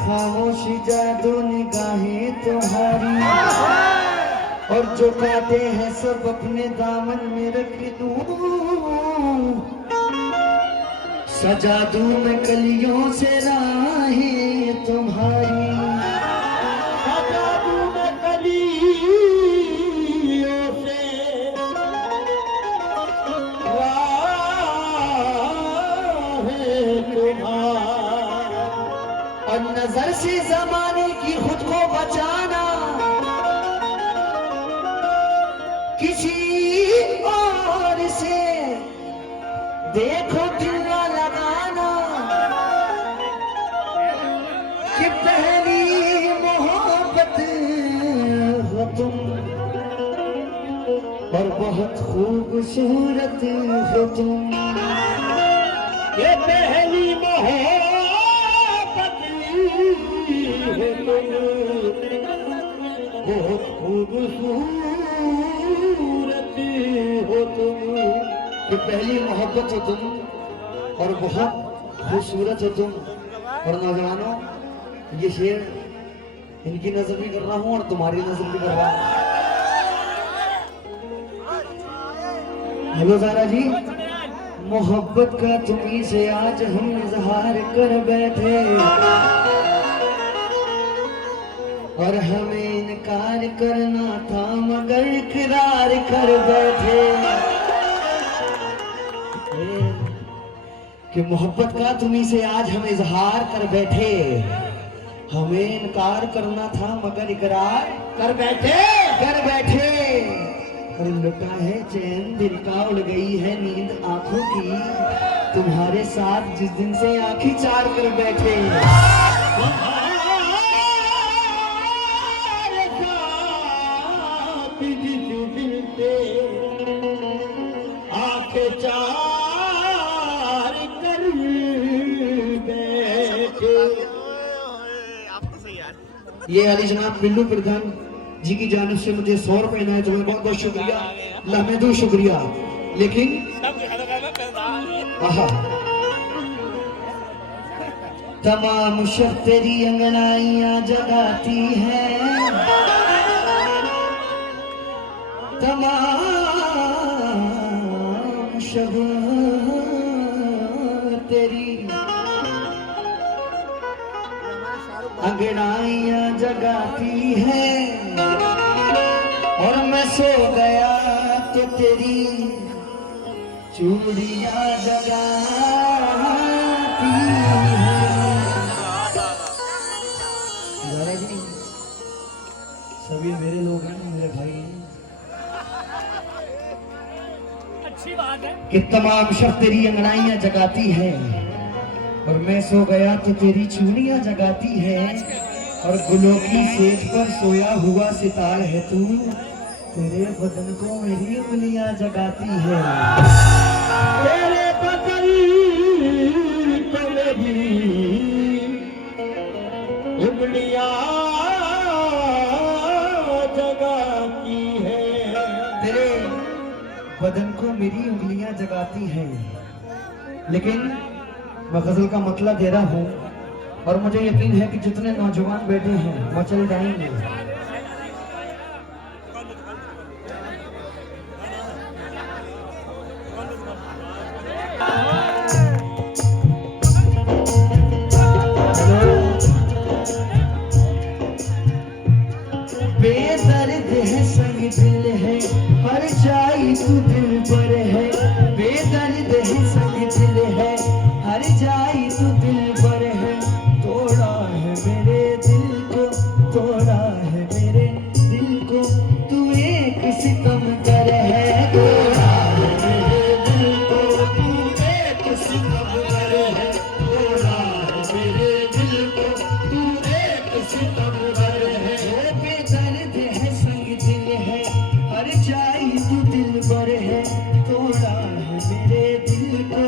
खामोशी जादू निगाहें तुम्हारी, और जो काटे हैं सब अपने दामन में रख दूं, सजा दूं मैं कलियों से राहें तुम्हारी, सजा दूं मैं कलियों से राहें तुम्हारी, और नजर से जमाने की खुद को बचाना, किसी और से देखो दिल ना लगाना, कि पहली मोहब्बत हो तुम, और बहुत खूबसूरत हो तुम, ये पहली मोहब्बत हो तुम, बहुत खूबसूरत हो तुम, कि पहली मोहब्बत हो तुम और बहुत खूबसूरत हो तुम। और नौजवानों, ये शेर इनकी नजर भी कर रहा हूँ और तुम्हारी नजर भी कर रहा हूँ। हेलो ज़ारा जी, मोहब्बत का तुम्हीं से आज हम इजहार कर बैठे, और हमें इनकार करना था मगर इकरार कर बैठे, कि मोहब्बत का तुम्हीं से आज हम इजहार कर बैठे, हमें इनकार करना था मगर इकरार कर बैठे, और लुटा है चैन दिल का, उड़ गई है नींद आंखों की, तुम्हारे साथ जिस दिन से आंखें चार कर बैठे, आंखें चार कर बैठे। ये अली जनाब बिल्लू प्रधान जी की जानिब से मुझे 100 रुपए इनायत हुए, बहुत बहुत शुक्रिया, लहमदो शुक्रिया। लेकिन तमाम शब तेरी अंगनाइयां जगाती हैं, तमाम शब तेरी अंगड़ाइयां जगाती हैं, और मैं सो गया तो तेरी चूड़ियां जगाती हैं। ज़ारा जी, सभी मेरे लोग हैं, मेरे भाई हैं, अच्छी बात है कि तमाम शब तेरी अंगड़ाइयां जगाती हैं, और मैं सो गया तो तेरी चूड़ियां जगाती है, और गुलों की सेज पर सोया हुआ सितार है तू, तेरे बदन को मेरी उंगलियां जगाती है, तेरे बदन को मेरी उंगलियां जगाती है, तेरे बदन को मेरी उंगलियां जगाती हैं। लेकिन मैं गजल का मतलब दे रहा हूँ, और मुझे यकीन है कि जितने नौजवान बैठे हैं मचल जाएंगे। बेदर्द है संग दिल है, हर जाई तू दिल पर है, बेदर्द है संग दिल है, हर जाई तू दिल पर है, तोड़ा है मेरे दिल को, तोड़ा है मेरे दिल को, तू एक सितम कर है, तोड़ा है मेरे दिल को, तू एक सितम कर है, तोड़ा है मेरे दिल को, तू एक सितम कर है, बेदर्द है संग दिल है, हर जाई तू दिल पर है, तोड़ा है मेरे दिल को,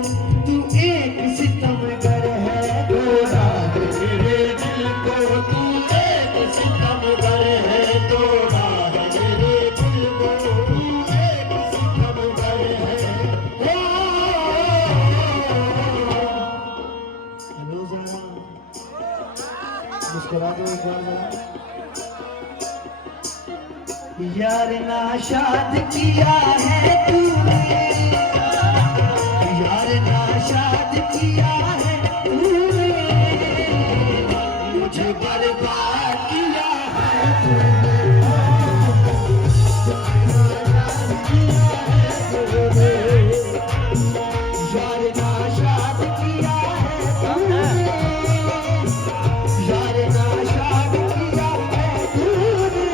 तू एक सितम कर है, तोड़ा है मेरे दिल को, तू एक सितम कर है, तोड़ा है मेरे दिल को, तू एक सितम कर है। हेलो ज़ारा, मुस्कुरा दो एक बार जरा। यार नाशाद किया है तूने, यार नाशाद किया है तूने, मुझे बर्बाद किया है तूने, यार नाशाद किया है तूने, यार नाशाद किया है तूने,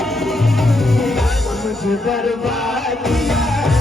मुझे बर्बाद किया है,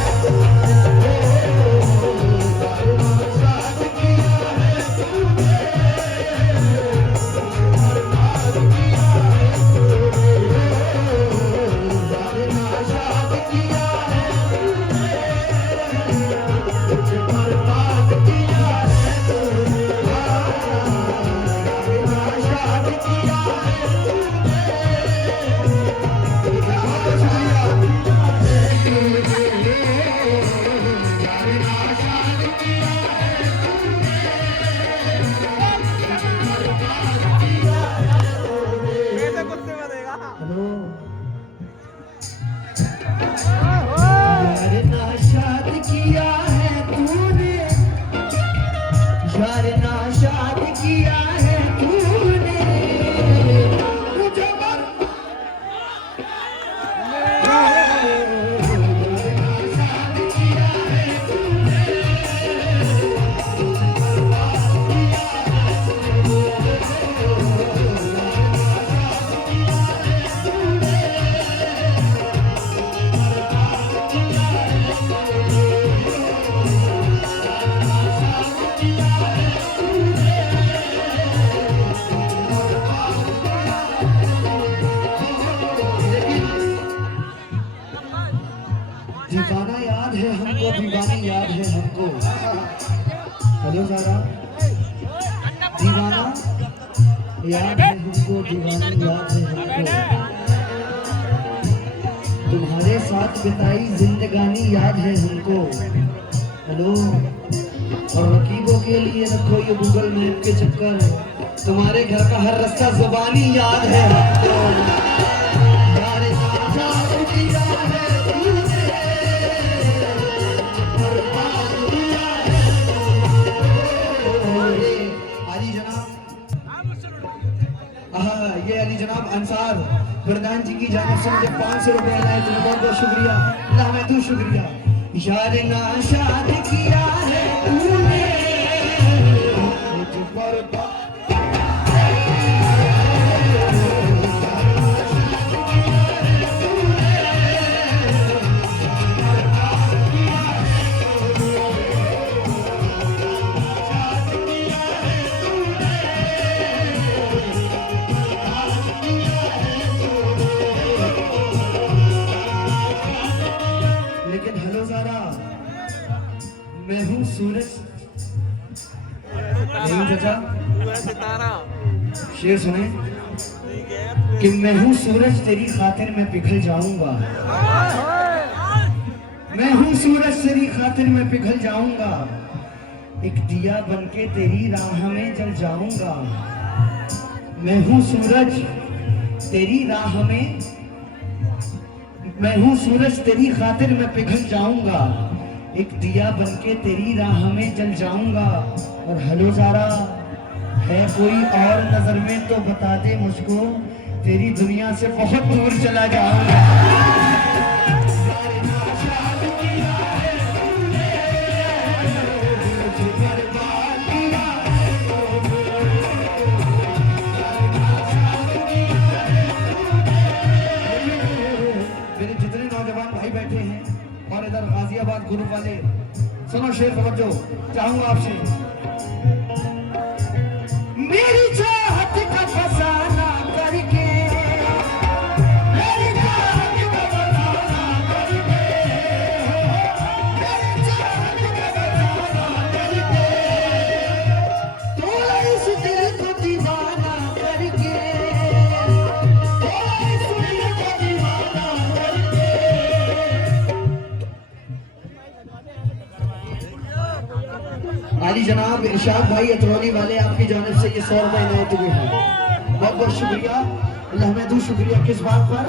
दीवाना याद है हमको, दीवानी याद है हमको। हेलो सारा, दीवाना याद है हमको, दीवानी याद है हमको, तुम्हारे साथ बिताई जिंदगानी याद है हमको। हेलो, और रकीबों के लिए रखो ये गूगल मैप के चक्कर, तुम्हारे घर का हर रास्ता जुबानी याद है हमको। ये अली जनाब अंसार प्रधान जी की जानिब से मुझे 500 रुपए लाए, तुम्हें बहुत बहुत शुक्रिया, अल्लाह में तू शुक्रिया। यार नाशाद किया है तूने, मुझे बर्बाद मैं हूँ सूरज। नहीं चाचा, शेर सुने कि मैं हूँ सूरज तेरी खातिर मैं पिघल जाऊंगा, मैं हूँ सूरज तेरी खातिर मैं पिघल जाऊंगा, एक दिया बनके तेरी राह में जल जाऊंगा। मैं हूँ सूरज तेरी राह में, मैं हूँ सूरज तेरी खातिर मैं पिघल जाऊंगा, एक दिया बनके तेरी राह में जल जाऊंगा। और हेलो ज़ारा, है कोई और नजर में तो बता दे मुझको, तेरी दुनिया से बहुत दूर चला जाऊंगा। मेरे जितने नौजवान भाई बैठे हैं और इधर गाजियाबाद ग्रुप वाले, सुनो शेर समझो चाहूंगा आपसे। मेरी चाहत का फसाना करके, मेरी चाहत का फसाना करके, मेरी चाहत का फसाना करके, तोड़ा इस दिल को दीवाना करके, तोड़ा इस दिल को दीवाना करके, आली जनाब इरशाद भाई अतरौली वाले आपकी जानिब से ये 100 रुपए इनायत हुए हैं। बहुत बहुत शुक्रिया। अल्लाह महदूद शुक्रिया किस बात पर?